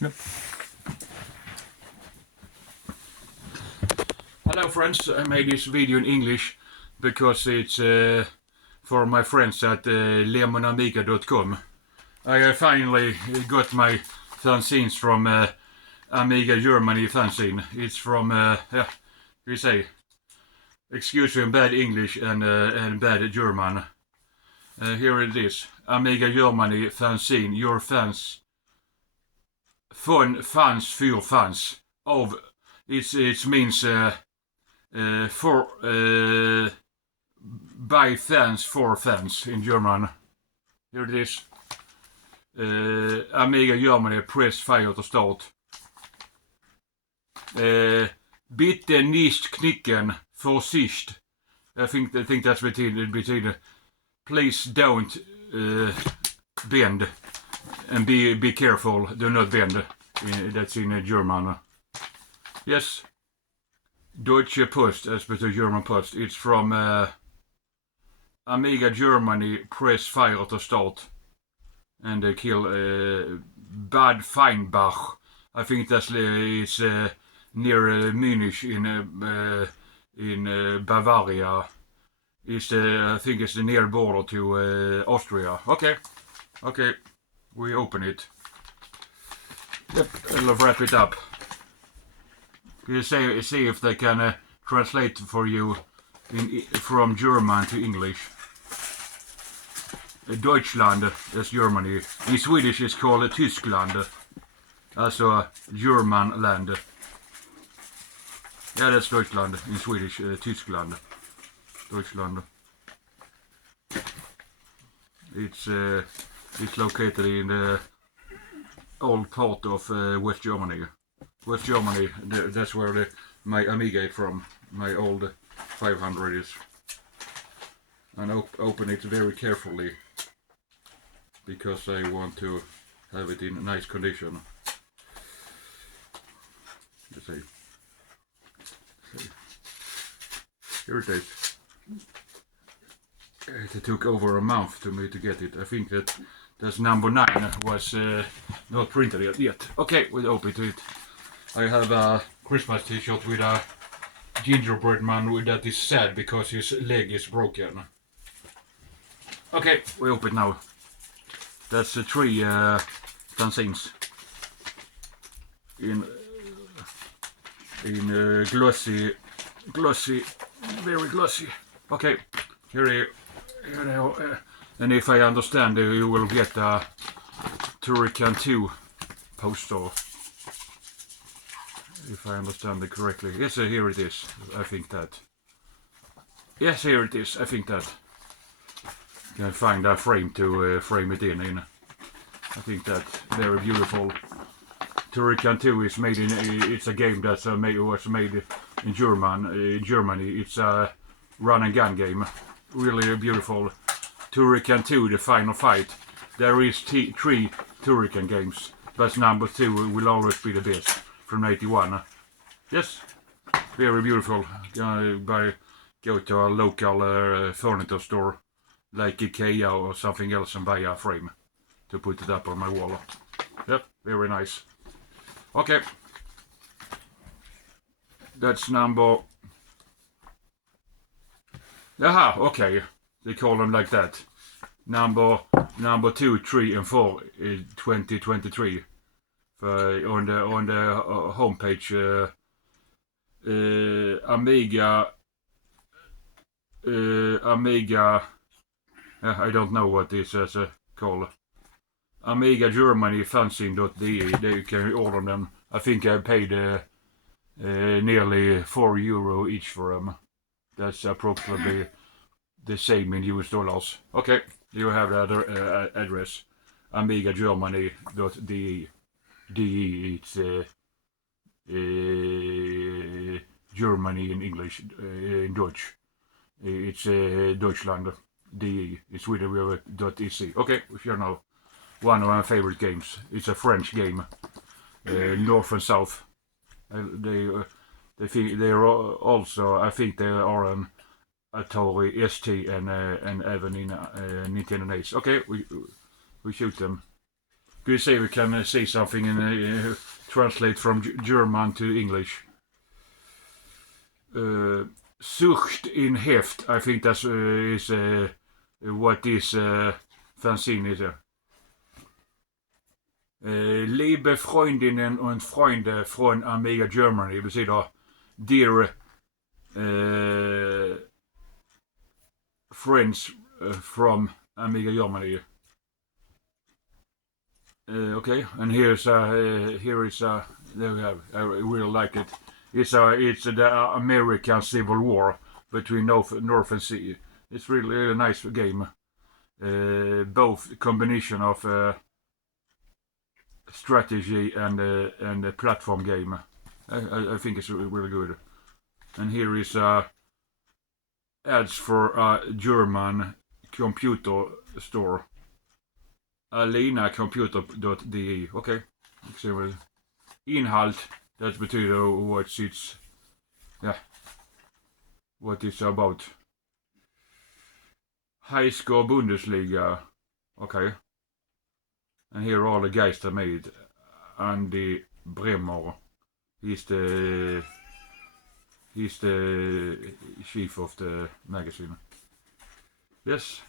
Yep. Hello friends, I made this video in English because it's for my friends at lemonamiga.com. I finally got my fanzines from Amiga Germany fanzine. It's from, we say, excuse me, bad English and bad German. Here it is, Amiga Germany fanzine, your fans, fans för fans. Of, it means for by fans for fans in German. Here it is. Amiga Germany, press fire to start. Bitte nicht knicken, Vorsicht. I think that's between please don't bend and be careful, do not bend. That's in German. Yes. Deutsche Post, as per German Post. It's from Amiga Germany, press fire to start. And they kill Bad Feinbach. I think that's near Munich in Bavaria. I think it's the near border to Austria. Okay, we open it. Yep, I'll wrap it up. You see if they can translate for you from German to English. Deutschland, that's Germany. In Swedish it's called Tyskland. Also German land. Yeah, that's Deutschland in Swedish. Tyskland. Deutschland. It's located in the old part of West Germany. West Germany, that's where my Amiga is from, my old 500 is. And open it very carefully, because I want to have it in nice condition. Let's see. Here it is. It took over a month to me to get it. I think that's number 9 was not printed yet. Okay, we'll open it. I have a Christmas t-shirt with a gingerbread man that is sad because his leg is broken. Okay, we open it now. That's 3 fanzines in glossy, very glossy. Okay, here they are. And if I understand, you will get a Turrican 2 poster. If I understand it correctly. Yes, here it is. I think that. Yes, here it is. I think that. Can find a frame to frame it in. I think that very beautiful. Turrican 2 is made in. It's a game that was made in Germany. It's a run and gun game. Really beautiful. Turrican 2, the final fight. There is 3 Turrican games, but number 2 will always be the best. From 81. Yes, very beautiful. Go to a local furniture store like IKEA or something else and buy a frame to put it up on my wall. Yep, very nice. Okay, that's number. Aha, okay, they call them like that. Number 2, 3, and 4 is 2023. On the homepage, Amiga, I don't know what this is called. Amiga Germany fanzine.de. They can order them. I think I paid nearly €4 each for them. That's approximately the same in US dollars. Okay, you have the other address, amigagermany.de. DE, it's Germany in English, in Dutch. It's Deutschland, DE. In Sweden we have .ec. Okay, if you know, one of my favorite games. It's a French game, North and South. They think they are also. I think they are an Atari ST and even in Nintendo NES. Okay, we shoot them. Could you say we can say something and translate from German to English? Sucht in Heft, I think that's is what this Fanzine is. Liebe Freundinnen und Freunde von Amiga Germany, det betyder dear friends from Amiga Germany. Okay, and here is there we have. I really like it. It's the American Civil War between North and Sea. It's really a nice game. Both combination of strategy and a platform game. I think it's really good. And here is ads for a German computer store. alenacomputer.de. Okej. Okay. Inhalt, det betyder what it's about. High score Bundesliga. Okay. And here are all the guys that made. Andy Bremer. He's the chief of the magazine. Yes,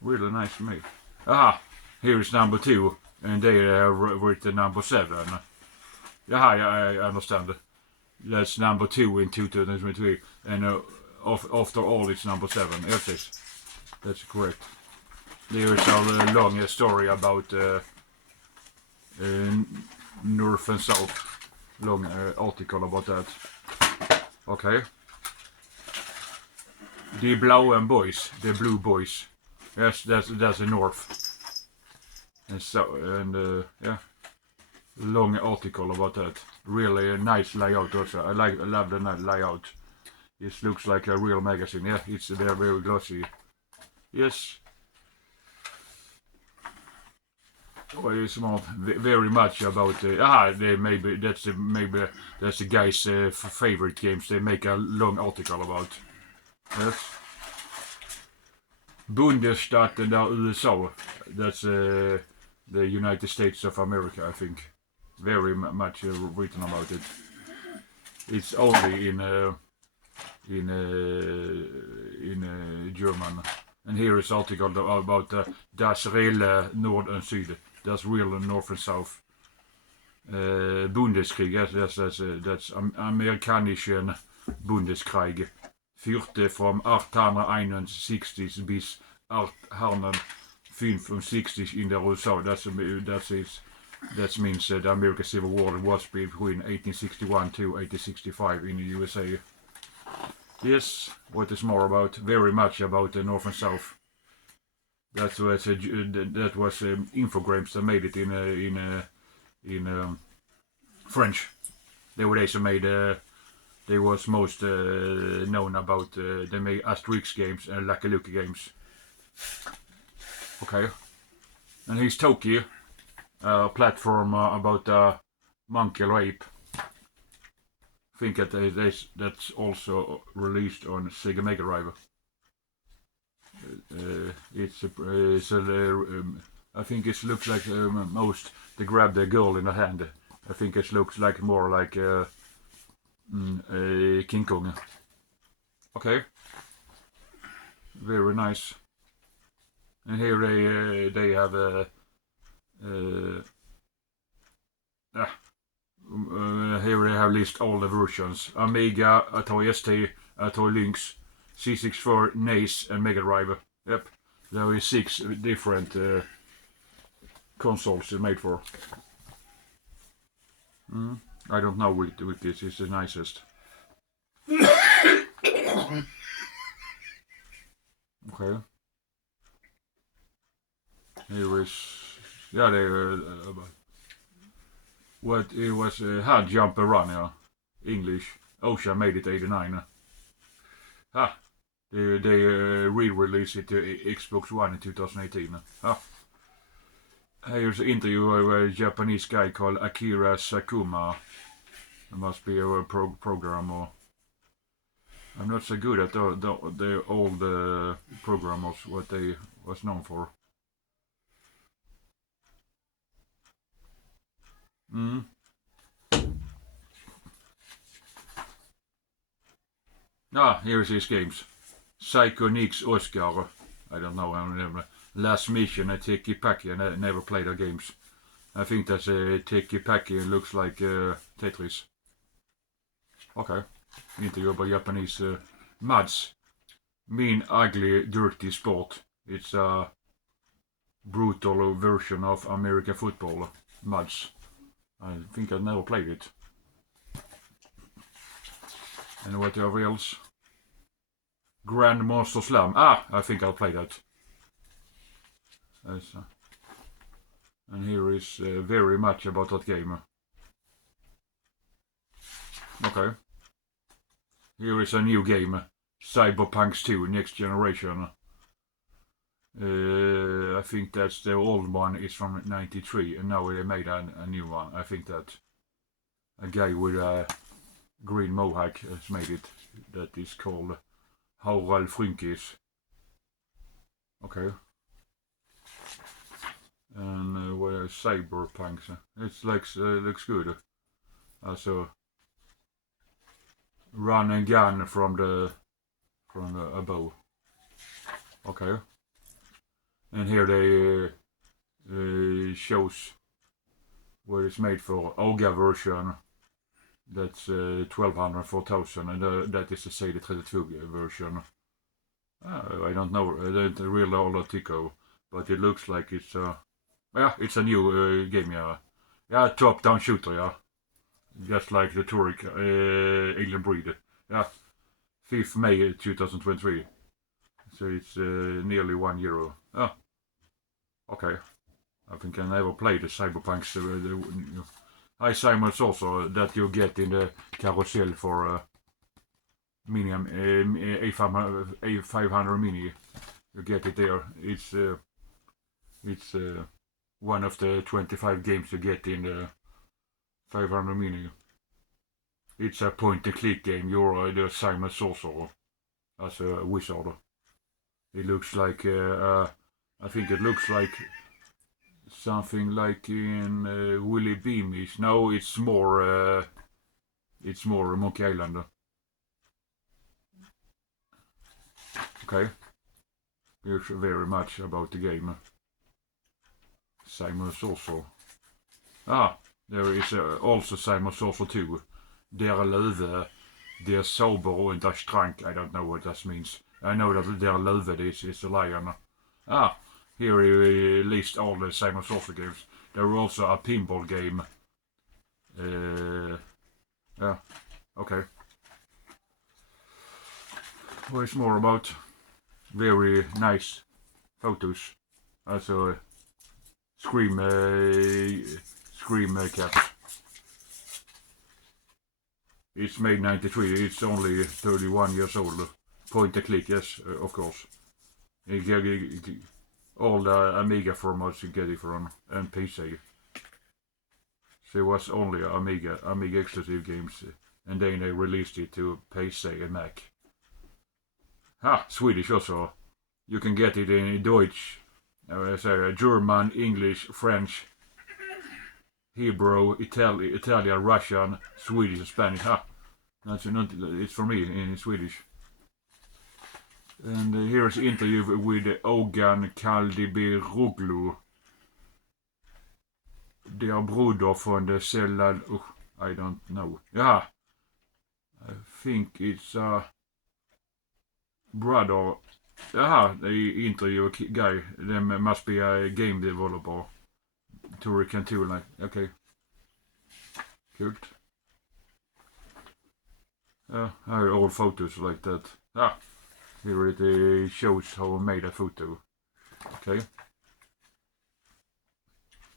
really nice made. Aha, here is number 2, and they have written number 7. Yeah, I understand. That's number 2 in 2023, and after all, it's number 7. Yes, that's correct. There is a long story about North and South. Long article about that. Okay. The Blue Boys. Yes, that's the North. And so yeah, long article about that. Really a nice layout also. I love the layout. It looks like a real magazine. Yeah, it's very glossy. Yes. Well, it's not very much about maybe that's the guy's favorite games. They make a long article about. Yes. Bundesstaaten der USA. That's the United States of America, I think. Very much written about it. It's only in German. And here is article about das reelle Nord and Süd. That's real North and South. Bundeskrieg, yes, that's amerikanischen Bundeskrieg. Führte from 1861 bis 1865 in the USA. That means the American Civil War was between 1861 to 1865 in the USA. Yes, what is more about? Very much about the North and South. That was Infogrames that made it in French. They were also made. They was most known about. They made Asterix games and Lucky Luke games. Okay, and here's Toki, a platform about monkey rape. I think that's also released on Sega Mega Drive. I think it looks like most they grab the girl in the hand. I think it looks like more like King Kong. Okay, very nice. And here they have here they have list all the versions: Amiga, Atari ST, Atari Lynx, C64, NES, and Mega Drive. Yep, there is 6 different consoles made for. I don't know which this is the nicest. Okay. Here is what it was Hard Jump and Run, yeah. English. Ocean made it 89. They re-released it to Xbox One in 2018. Here's an interview with a Japanese guy called Akira Sakuma. It must be a programmer. I'm not so good at the old programmers, what they was known for. Mm. Ah, here's his games. Psychonix Oscar. I don't know. I never. Last Mission, a Tiki Paki. I never played their games. I think that's a Tiki Paki. Looks like Tetris. Okay. Interview by Japanese Mads. Mean, ugly, dirty sport. It's a brutal version of American football. Mads. I think I never played it. And whatever else. Grandmaster Slam. Ah, I think I'll play that. And here is very much about that game. Okay. Here is a new game. Cyberpunk 2 Next Generation. I think that's the old one is from 93 and now they made a new one. I think that a guy with a green mohawk has made it. That is called Harald Frynkis. Okay. And where Cyberpunk. It looks good. Also run and gun from the above. Okay. And here they shows where it's made for Amiga version. That's 1200 4000 and that is the CD32 version. I don't know. I don't really know a lot, but it looks like it's it's a new game. Yeah, top-down shooter. Yeah, just like the Turek Alien Breed. Yeah, 5th May 2023. So it's nearly 1 year. Ah, okay. I think I never played the Cyberpunks. High Simons also that you get in the carousel for Minium A500 Mini. You get it there. It's one of the 25 games you get in the 500 Mini. It's a point-and-click game. You're the Simon Sorcerer as a wizard. It looks like I think it looks like something like in Willy Beamish. No, it's more Monkey Island. Okay, here's very much about the game. Simon Sorcerer. Ah, there is also Simon Sorcerer 2. Der Löwe, Der Zauberer und der Strang. I don't know what that means. I know that Der Löwe is a lion. Ah, here he lists all the Simon Sorcerer games. There was also a pinball game. Yeah, okay. What is more about? Very nice photos. Also Scream caps. It's made 93. It's only 31 years old. Point and click, yes, of course. All the Amiga formats you get it from and PC. So it was only Amiga exclusive games, and then they released it to PC and Mac. Swedish also. You can get it in Deutsch, German, English, French, Hebrew, Italian, Russian, Swedish, and Spanish. It's for me in Swedish. And here's an interview with Ogan Kaldiberoglu. Their brother from the Cellal. I don't know. Yeah, I think it's brother. The interview guy. There must be a game developer. Turrican 2, like, okay. Good. All photos like that. Here it shows how I made a photo. Okay.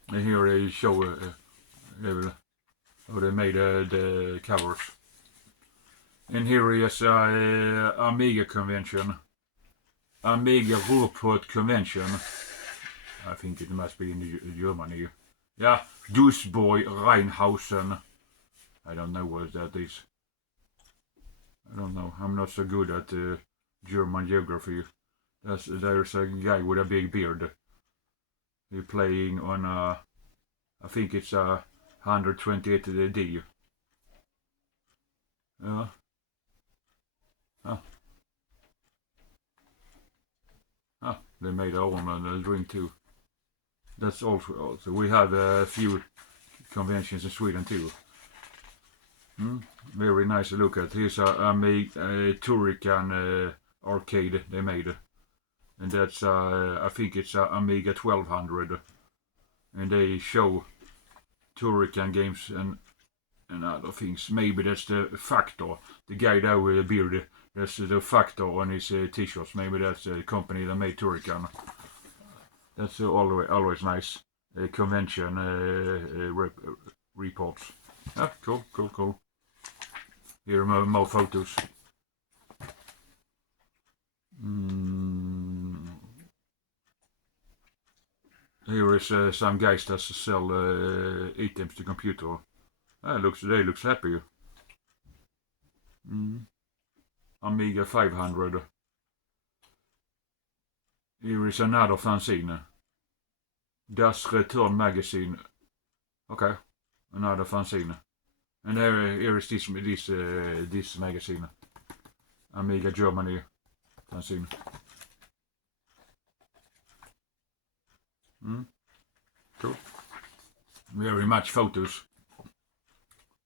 And here they show how they made the covers. And here is Amiga convention. Amiga Ruhrpott convention. I think it must be in Germany. Yeah, Duisburg, Rheinhausen. I don't know what that is. I don't know. I'm not so good at German geography. There's a guy with a big beard. He's playing on I think it's a 128D. Yeah. They made our own drink too. That's also we have a few conventions in Sweden too. Very nice to look at. Here's a Turrican arcade they made, and that's I think it's a Amiga 1200, and they show Turrican games and other things. Maybe that's the Factor, the guy there with the beard. That's the Factor on his t-shirts. Maybe that's the company that made Turrican. That's always nice. Convention reports. Yeah, cool. Here are more photos. Here is some guys that sell items to computer. They looks happy. Amiga 500. Here is another fanzine. Das Return magazine. Okay, another fanzine. And here is this magazine. Amiga Germany fanzine. Cool. Very much photos.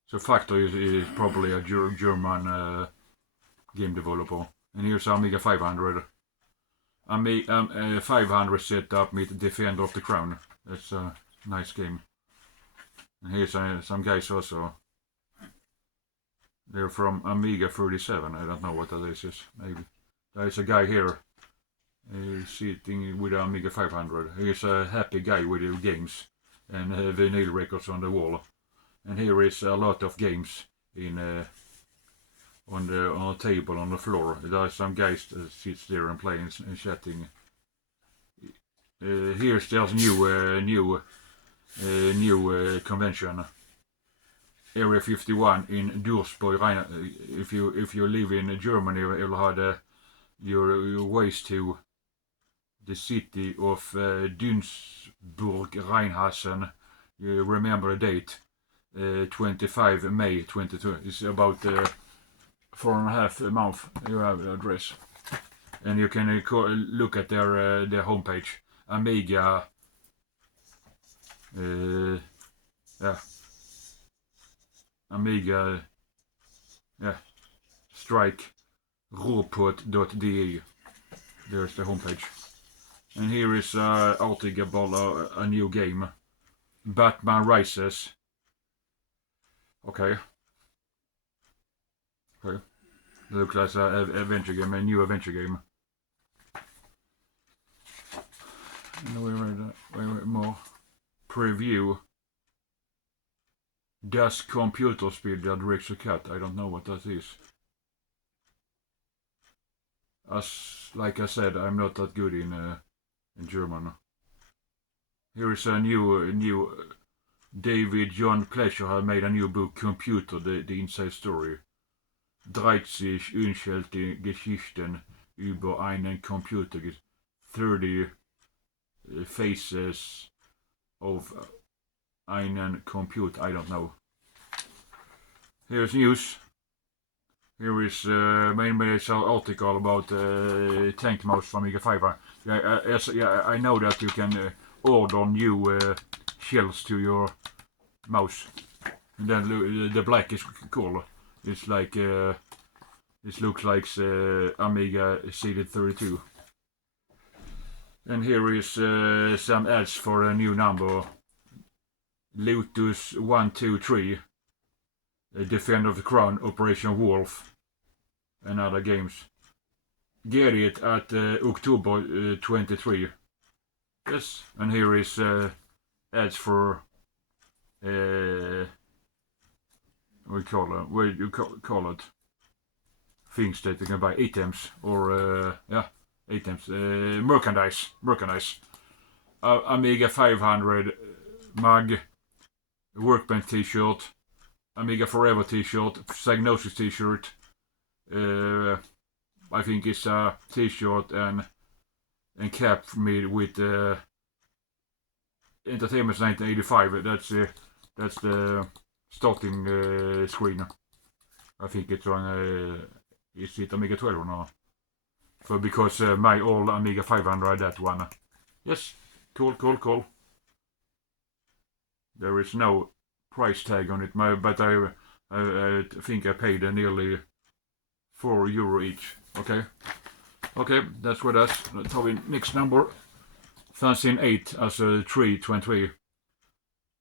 So Factor is probably a German game developer. And here's Amiga 500. Amiga 500 set up with Defender of the Crown. That's a nice game. And here's some guys also. They're from Amiga 37. I don't know what that is. Maybe there's a guy here sitting with Amiga 500. Here's a happy guy with the games and vinyl records on the wall. And here is a lot of games in on a table on the floor. There are some guys that sits there and playing and chatting. Here's there's new convention. Area 51 in Duisburg. If you live in Germany, you'll have your ways to the city of Duisburg Rheinhassen. You remember the date, 25 May 22. It's about 4.5 months. You have the address, and you can look at their homepage. Amiga. Yeah. Amiga, strike roport.de. There's the homepage. And here is article about a new game. Batman Rises. Okay. It looks like an adventure game, a new adventure game. And we read more. Preview. Das Computerspiel der Director Cut. I don't know what that is. Like I said, I'm not that good in German. Here is a new David John Pleasure has made a new book, Computer, the Inside Story. 30 unschuldige Geschichten über einen Computer. 30 faces of einen computer. I don't know. Here's news. Here is mainly an article about tank mouse from Amiga 5. I know that you can order new shells to your mouse. And then the black is cool. It's like this looks like Amiga CD32. And here is some ads for a new number. Lotus 123, Defender of the Crown, Operation Wolf, and other games. Get it at October 23. Yes, and here is ads for what you call it? Things that you can buy, items or items, merchandise. Amiga 500 mug. Workbench t-shirt, Amiga Forever t-shirt, Psygnosis t-shirt, I think it's a t-shirt and cap made with Entertainment 1985. That's the starting screen. I think it's on, is it Amiga 12 or not? Because my old Amiga 500 had that one. Yes, cool. There is no price tag on it, but I think I paid nearly €4 each. Okay, that's what that's. Let's have in next number. Fanzine 8 as a 323.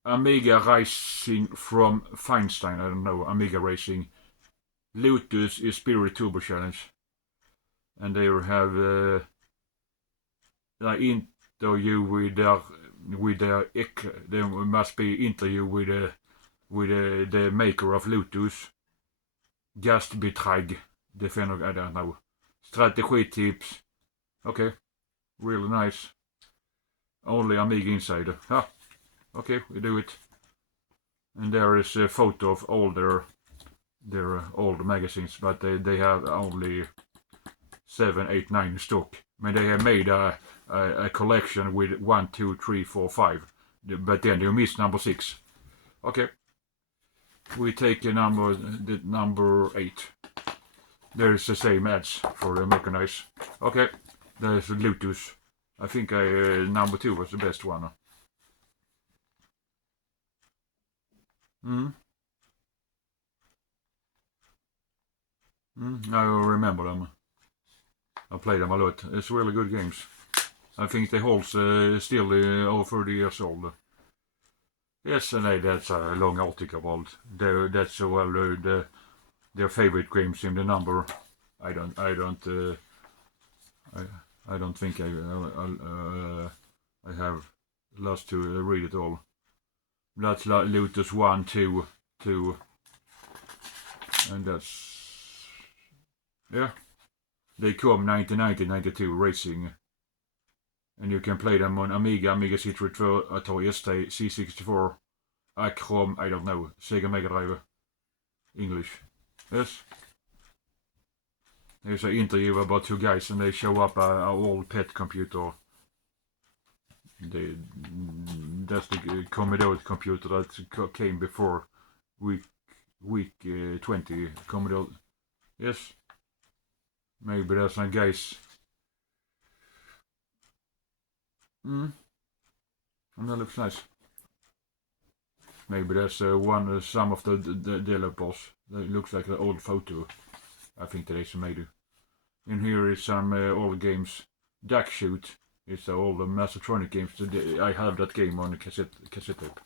Amiga Rising from Feinstein, I don't know, Amiga Racing. Lotus is Spirit Turbo Challenge. And they have interview with there must be interview with the maker of Lotus. Gastbetrag, defender, I don't know. Strategy tips. Okay, really nice. Only Amiga Insider. Okay, we do it. And there is a photo of all their old magazines, but they have only 7, 8, 9 stock. I mean, they have made a collection with 1, 2, 3, 4, 5. But then you miss number 6. Okay. We take the number 8. There is the same ads for the mechanized. Okay. There's Lotus. I think number 2 was the best one. I remember them. I play them a lot. It's really good games. I think they hold still over 30 years old. Yes, and that's a long article about. That's their favorite games in the number. I don't think I have lost to read it all. That's Lotus 1, 2, and that's, yeah. They come 1990, 92 racing. And you can play them on Amiga, Amiga C32, Atari ST, C64, Acrom, I don't know, Sega Mega Drive, English. Yes. There's an interview about 2 guys and they show up an old pet computer. That's the Commodore computer that came before week 20. Commodore. Yes. Maybe there's some guys. And that looks nice. Maybe there's some of the developers. That looks like an old photo. I think that is made. And here is some old games. Duck Shoot is all the Mastertronic games. I have that game on a cassette tape.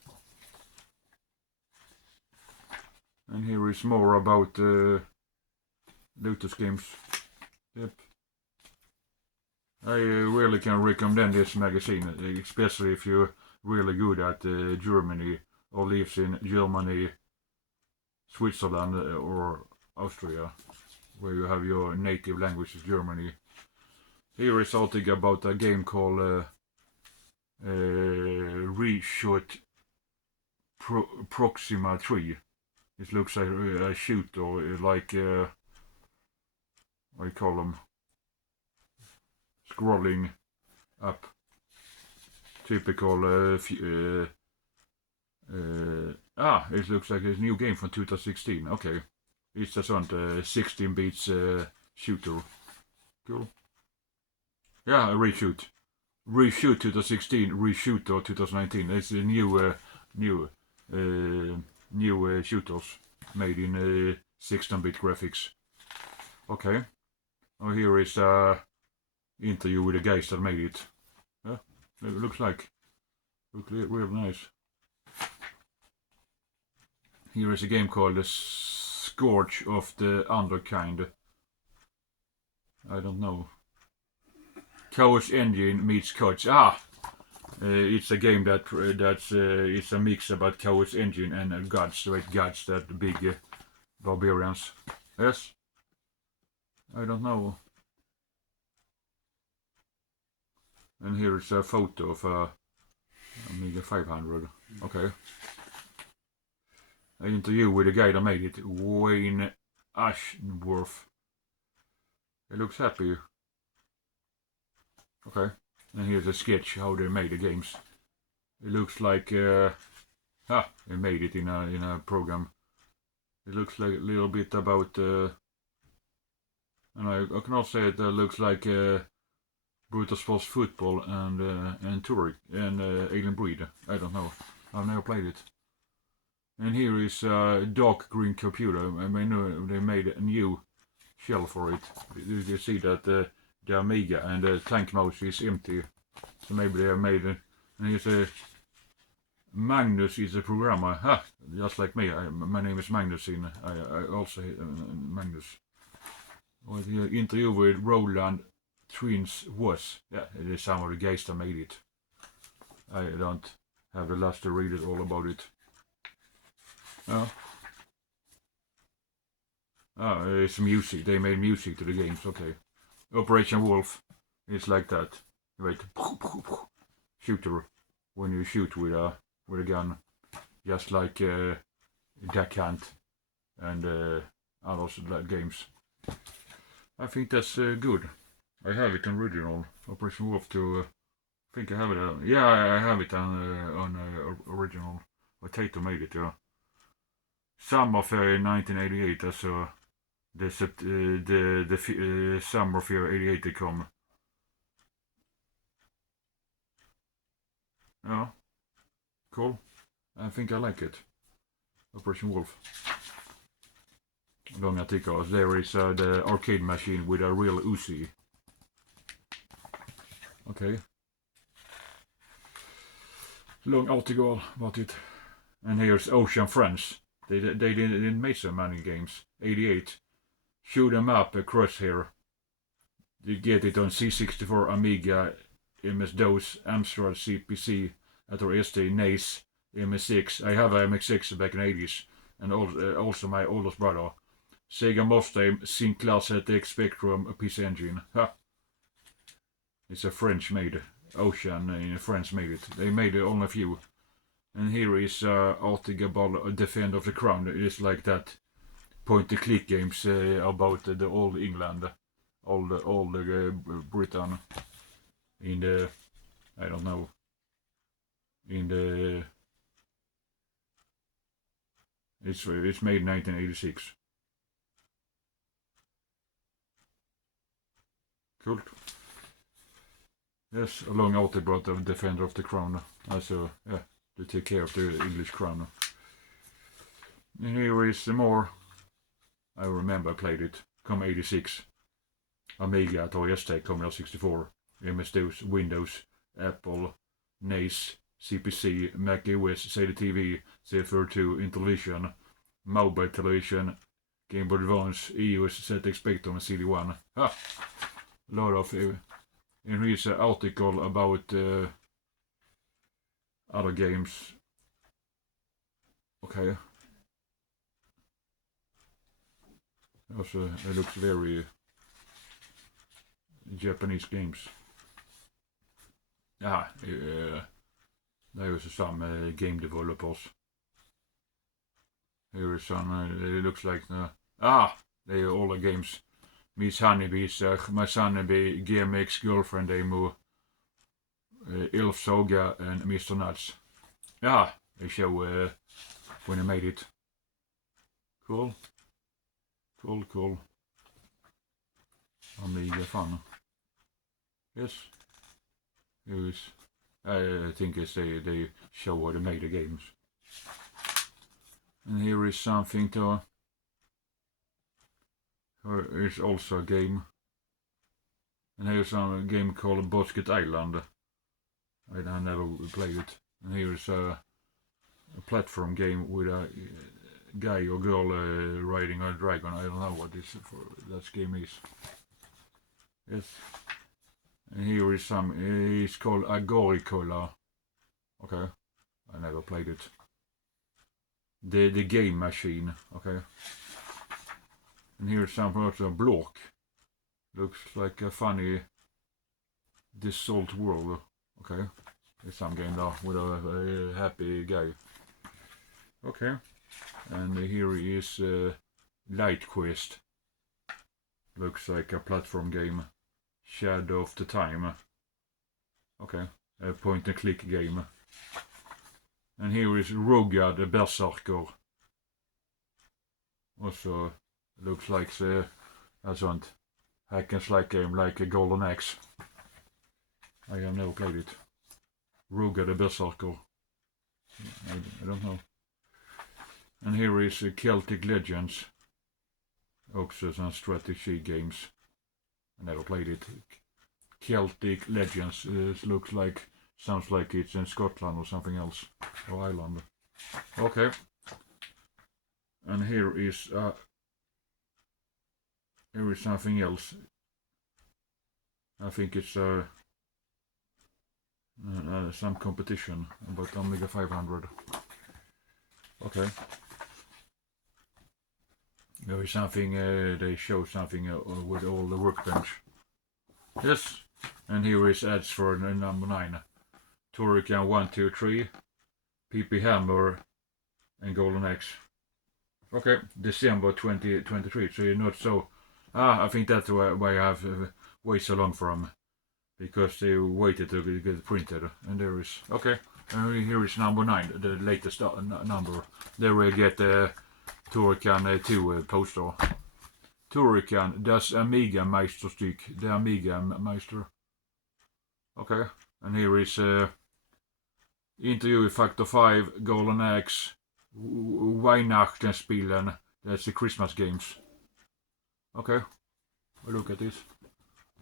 And here is more about Lotus games. Yep. I really can recommend this magazine, especially if you're really good at Germany or lives in Germany, Switzerland or Austria, where you have your native language is Germany. Here is something about a game called Reshot Proxima 3. It looks like a shooter, like I call them scrolling up. Typical. It looks like a new game from 2016. Okay, it's just on the 16 bits shooter. Cool. Yeah, Reshoot 2016, Reshoot 2019. It's a new shooters made in 16-bit graphics. Okay. Oh, here is interview with the guys that made it. Yeah, it looks real nice. Here is a game called The Scourge of the Underkind. I don't know. Chaos Engine meets Codes. It's a game that's it's a mix about Chaos Engine and gods, straight gods, that big barbarians. Yes. I don't know. And here is a photo of Amiga 500. Okay. An interview with the guy that made it, Wayne Ashworth. He looks happy. Okay. And here's a sketch how they made the games. It looks like They made it in a program. It looks like a little bit about, and I can also say it looks like Brutal Sports Football and Turek and Alien Breed. I don't know. I've never played it. And here is a dark green computer. I mean, they made a new shell for it. You see that the Amiga and the tank mouse is empty. So maybe they have made it. And here's a Magnus is a programmer. Just like me. My name is Magnus. I also Magnus. What the interview with Roland Twins was. Yeah, it is some of the guys that made it. I don't have the lust to read it all about it. It's music. They made music to the games. Okay. Operation Wolf is like that. Right. Shooter. When you shoot with a gun, just like Duck Hunt and other games. I think that's good. I have it on original Operation Wolf too. I think I have it. Yeah, I have it on original. Potato made it. Yeah. Summer of 1988. That's the summer of 88 they come. Yeah. Cool. I think I like it. Operation Wolf. Long articles. There is the arcade machine with a real Uzi. Okay. Long article about it. And here's Ocean Friends. They didn't make so many games. 88. Shoot 'em up across here. You get it on C64, Amiga, MS-DOS, Amstrad CPC, Atari ST, NACE, MSX. I have a MSX back in the 80s. And also my oldest brother. Sega Mustang, Sinclair ZX Spectrum, a PC Engine. It's a French made. Ocean in France made it. They made only a few. And here is article about Defender of the Crown. It is like that point-and-click games about the old England, all the Britain in the, I don't know, in the, it's made in 1986. Cool. Yes, a long article about the Defender of the Crown. Also, yeah, to take care of the English crown. And here is more. I remember I played it. Come 86. Amiga, Atari ST, Commodore 64, MS-DOS, Windows, Apple, NACE, CPC, Mac OS, CD-TV, C32, Intellivision, Mobile Television, Game Boy Advance, EOS, ZX Spectrum, and CD1. A lot of. And here's an article about other games. Okay. Also, it looks very Japanese games. There is some game developers. Here is some. It looks like they are all the games. Miss Honeybees, Miss Honeybee, GMX, Girlfriend Demo, Elf Saga, and Mr. Nuts. They show when they made it. Cool. Amiga fun. Yes. Here is. I think it's they show how they made the games. And here is something to. Here's also a game. And here's a game called Basket Island. I never played it. And here's a platform game with a guy or girl riding a dragon. I don't know what that game is. Yes. And here is some. It's called Agoricola. Okay. I never played it. The game machine. Okay. And here's some also Block. Looks like a funny Dissolved World. Okay. There's some game there with a happy guy. Okay. And here is Light Quest. Looks like a platform game. Shadow of the Time. Okay. A point and click game. And here is Ruga the Berserker. Also looks like a sånt hack and slash game like a Golden Axe. I have never played it. Ruga the Berserker. I don't know. And here is Celtic Legends. Also some strategy games. I never played it. Celtic Legends looks like, sounds like it's in Scotland or something else, or Ireland. Okay. And here is something else. I think it's some competition about Amiga 500. Okay. There is something, they show something with all the workbench. Yes, and here is ads for number 9. Turrican 1, 2, 3, PP Hammer, and Golden Axe. Okay, December 2023, so you're not so... I think that's why I have waited so long for them. Because they waited to get it printed, and there is... Okay, here is number 9, the latest number. There we get the Turrican 2 poster. Turrican, das Amiga Meisterstück, the Amiga Meister. Okay, and here is interview with Factor 5, Golden Axe, Weihnachtenspielen, that's the Christmas games. Okay, look at this.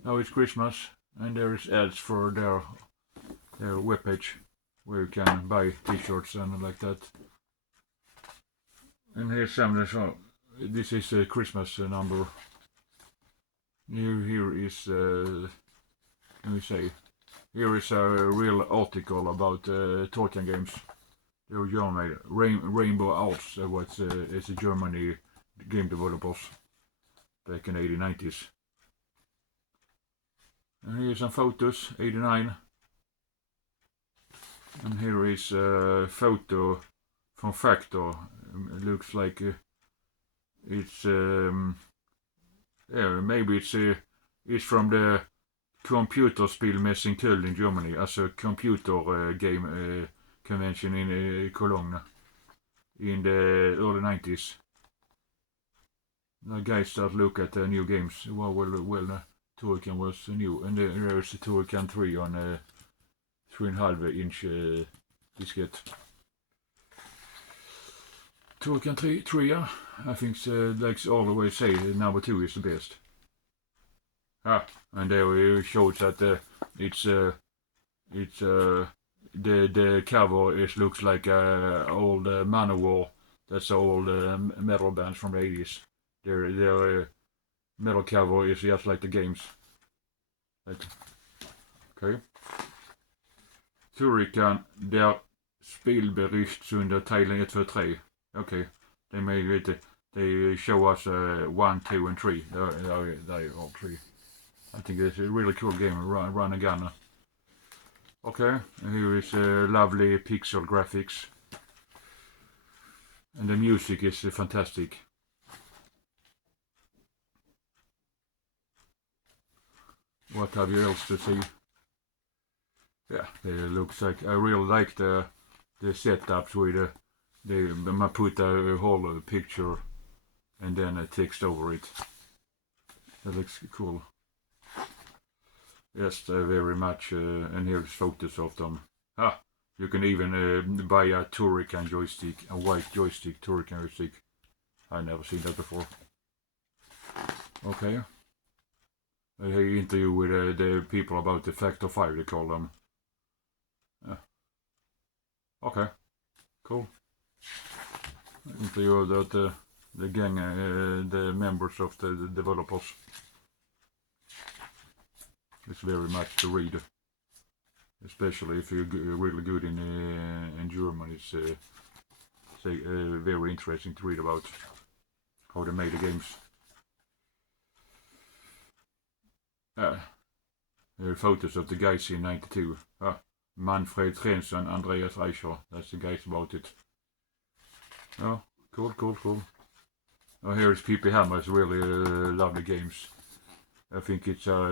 Now it's Christmas, and there is ads for their webpage, where you can buy t-shirts and like that. And here's some, so this is a Christmas number. Here is, let me say, here is a real article about Tolkien games. They were German, Rainbow Arts, it's a Germany game developers back in the 80s. And here's some photos, 89. And here is a photo from Factor. It looks like it's yeah, maybe it's from the Computerspielmesse in Köln in Germany, as a computer game convention in Cologne in the early 90s. The guys start look at new games. Well, Turrican was new, and there is a Turrican 3 on a 3.5 inch diskette. Turrican 3, yeah. I think like all the way say number 2 is the best. And there it shows that it's the cover looks like old Manowar. That's old metal bands from the 80s. Their metal cover is just like the games. Okay. Turrican, der Spielbericht Teil 1, 2, 3. Okay, they show us 1, 2, and 3. They are all 3. I think it's a really cool game, run a gun. Okay, here is lovely pixel graphics. And the music is fantastic. What have you else to see? Yeah, it looks like, I really like the setups with they put a whole picture and then a text over it. That looks cool. Yes, very much, and here's photos of them. You can even buy a Turrican joystick, a white joystick, Turrican joystick. I've never seen that before. Okay. I interview with the people about the Factor 5, they call them. Okay, cool. Interview about the gang, the members of the developers. It's very much to read, especially if you're really good in German. It's very interesting to read about how they made the games. There are photos of the guys in '92. Manfred Renz and Andreas Reicher. That's the guys about it. Oh, cool. Oh, here is PP Hammer. It's really lovely games. I think it's a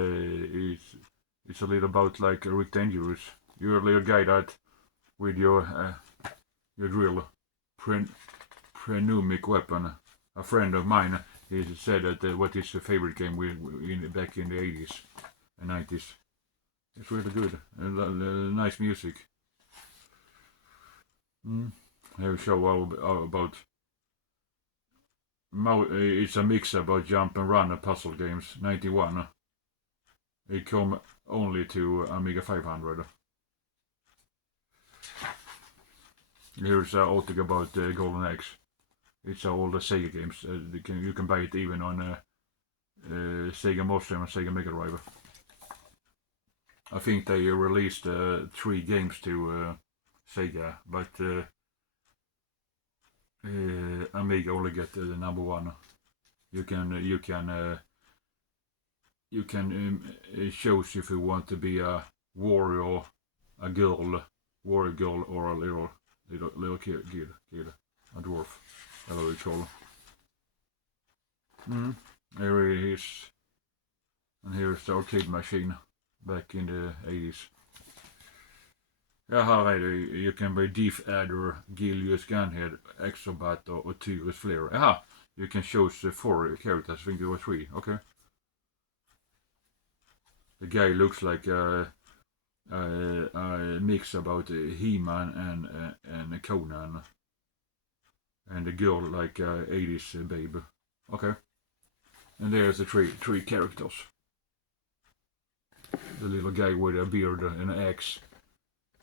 little about like Rick Dangerous. You're a little guy that with your your drill, pneumatic weapon. A friend of mine, he said that what is your favorite game back in the 80s and 90s. It's really good. Nice music. Here we show all about. It's a mix about jump and run puzzle games. 91. It come only to Amiga 500. Here's an article about Golden Axe. It's all the Sega games. You can buy it even on Sega Master and Sega Mega Drive. I think they released 3 games to Sega, but Amiga only get the number 1. You can choose if you want to be a warrior, a girl, or a little kid, a dwarf. Hello, it's all. Here it is, and here's the arcade machine back in the 80s. Ja, här är det. You can buy Deep Adder, Gilius Gunhead, Exobat och Tyrus Flare. Aha, you can choose 4 characters. I think there were 3. Okay. The guy looks like a mix about He-Man and Conan. And the girl like 80s babe. Okay. And there's the 3 characters. The little guy with a beard and an axe.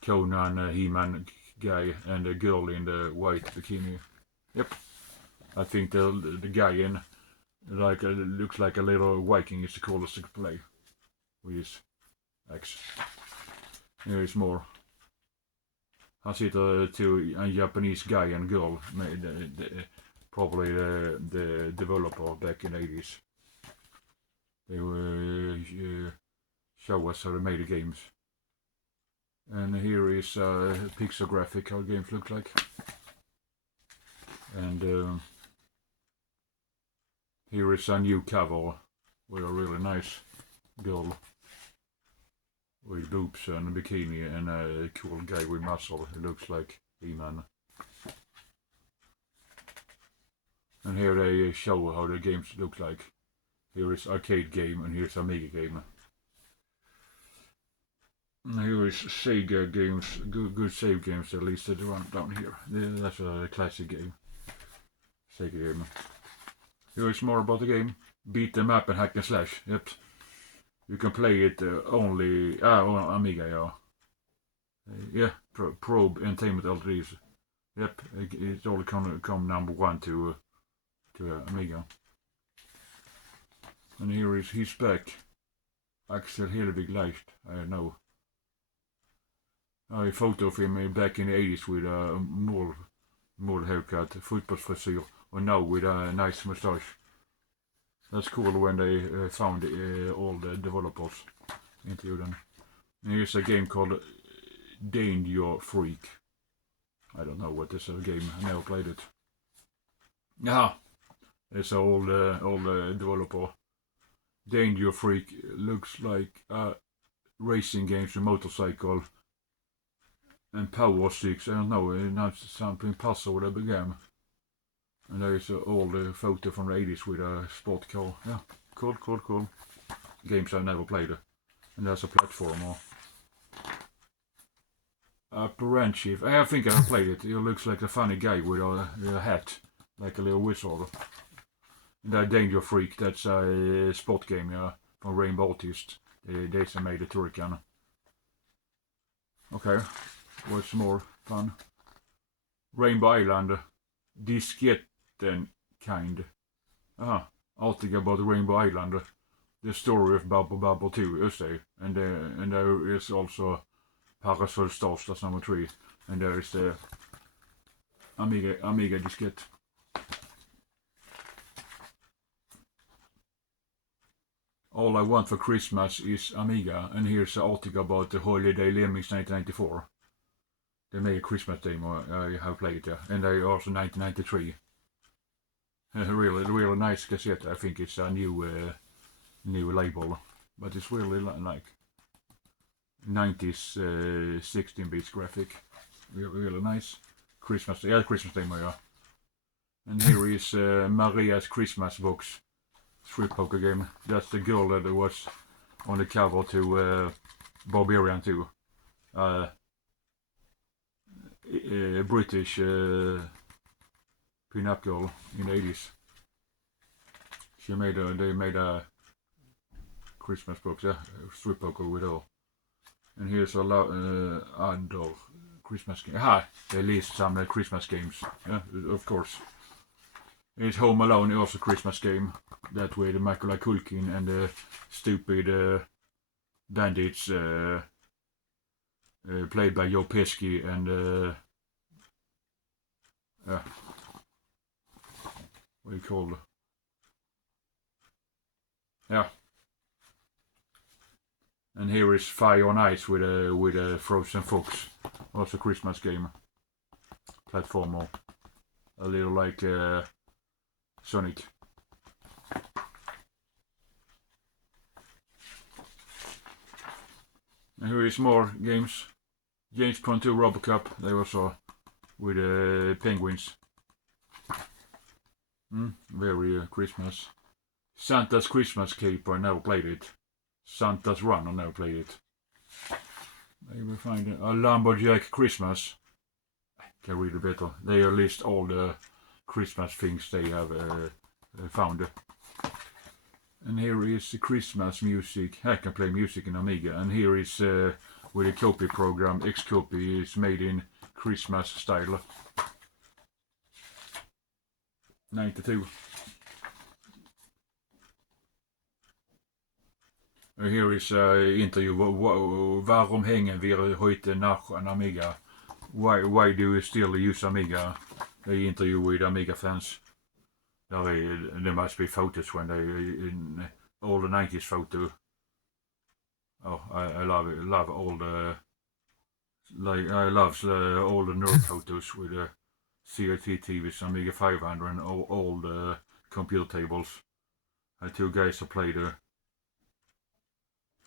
Conan, He-Man guy, and the girl in the white bikini. Yep. I think the guy in looks like a little Viking is the coolest to play with his axe. Here is more. Han sitter to a Japanese guy and girl, probably the developer back in the 80s. They will show us how they made the games. And here is a pixel graphic how games look like. And here is a new cover with a really nice girl with boobs and a bikini and a cool guy with muscle. It looks like He-Man. And here they show how the games look like. Here is arcade game and here's Amiga game. And here is Sega games, good save games at least down here. That's a classic game. Sega game. Here is more about the game. Beat them up and hack and slash. Yep. You can play it only on Amiga, yeah. Probe Entertainment LTDs. Yep, it's all come number 1 to Amiga. And here is his back. Axel Hellevig Leicht, I don't know. A photo of him back in the 80s with a mole haircut, fotbollsfrisyr, and now with a nice moustache. That's cool when they found all the developers into them. And here's a game called Danger Freak. I don't know what this is a game. I never played it. Yeah, it's an old developer. Danger Freak looks like racing games with motorcycle and power sticks. I don't know. It's something puzzle with a big game. And there is an old photo from the 80s with a sport car. Yeah, cool. Games I've never played. And there's a platformer. Paranchief. I think I played it. He looks like a funny guy with a hat. Like a little wizard. And that Danger Freak, that's a sport game, yeah, from Rainbow Artist. They made a Turrican. Okay, what's more fun? Rainbow Island. Disketten kind. Article about Rainbow Island. The story of Bubble 2, just det. And there is also Parasol Stars, that's number 3. And there is the Amiga diskette. All I want for Christmas is Amiga, and here's an article about the Holiday Lemmings 1994. They made a Christmas demo, I have played it, yeah. And they also 1993. Really nice cassette. I think it's a new label, but it's really like 90s 16-bit graphic. Really nice. Christmas theme, yeah. And here is Maria's Christmas box strip poker game. That's the girl that was on the cover to Barbarian 2. British pin-up girl in the 80s. They made a Christmas box, yeah, strip poker with her. And here's a lot other Christmas games. They list some Christmas games, yeah, of course. It's Home Alone, also a Christmas game. That way the Macaulay Culkin and the stupid bandits played by Joe Pesci and what do you call it? Yeah. And here is Fire on Ice with a Frozen Fox, also a Christmas game, platformer, a little like Sonic. And here is more games. James Bond 2 Robocop, they also with penguins. Very Christmas. Santa's Christmas Cape, I never played it. Santa's Run, I never played it. They will find a Lumberjack Christmas. Can read it better. They list all the Christmas things they have found. And here is the Christmas music. I can play music in Amiga. And here is with a copy program. Xcopy is made in Christmas style. 92. Here is interview. Waarom hängen we heute nach an Amiga? Why do you still use Amiga? They interview with Amiga fans. There must be photos when they in all the 90s photo. Oh, I love it. Love all the I love all the nerd photos with the CRT TVs, Amiga 500, and all the computer tables. Two guys that played there.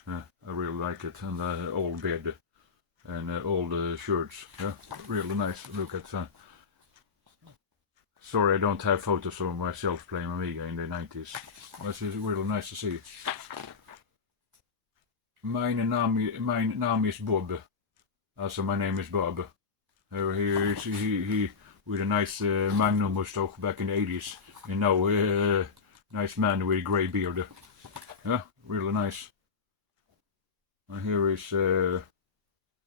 I really like it, and the old bed and all the shirts. Yeah, really nice. Look at. Sorry, I don't have photos of myself playing Amiga in the 90s. But it's really nice to see. My name is Bob. Also, my name is Bob. He with a nice Magnum mustache back in the 80s. You know, nice man with a grey beard. Yeah, really nice. And here is,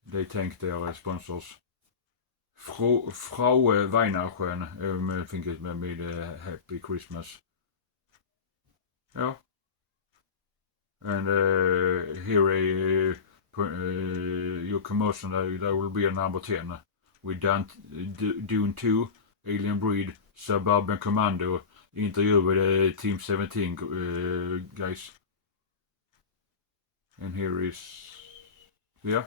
they thank their sponsors. Frau Weihnachten, I think it made a happy Christmas. Yeah. And here your commotion, there will be a number 10 with Dune 2, Alien Breed, Suburban Commando, interview with Team 17 guys. And here is, yeah,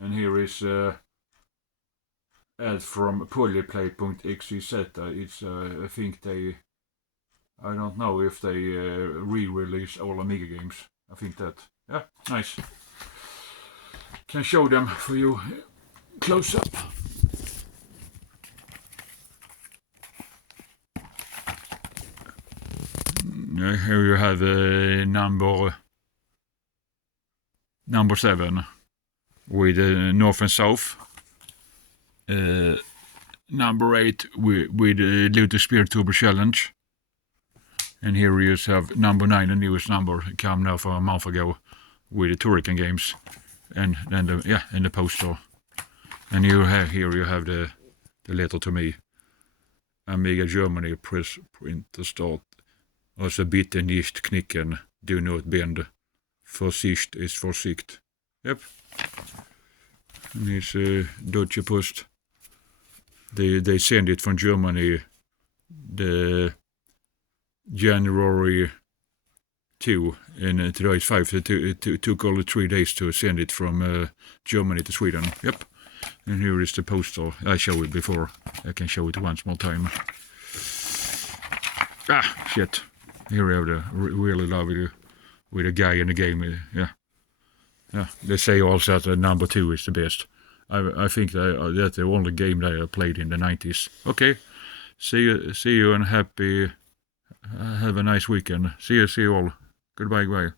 and here is ad from polyplay.xyz. It's I think they, I don't know if they re-release all Amiga games. I think that, yeah, nice. Can show them for you close up. Here you have number 7 with North and South. Number 8 with Lotus Spear Turbo Challenge. And here you have number 9, the newest number, come now for a month ago with the Turrican games. And then the poster. And here you have the letter to me. Amiga Germany, press printer start. Also bitte nicht knicken, do not bend. Vorsicht is Vorsicht. Yep. And it's Deutsche Post. They send it from Germany the January 2, and today is 5. It took only 3 days to send it from Germany to Sweden. Yep. And here is the poster. I showed it before. I can show it once more time. Ah, shit. Here we have the really lovely with a guy in the game. Yeah. They say also that number 2 is the best. I think that's the only game that I played in the 90s. Okay, see you, and have a nice weekend. See you all. Goodbye, bye.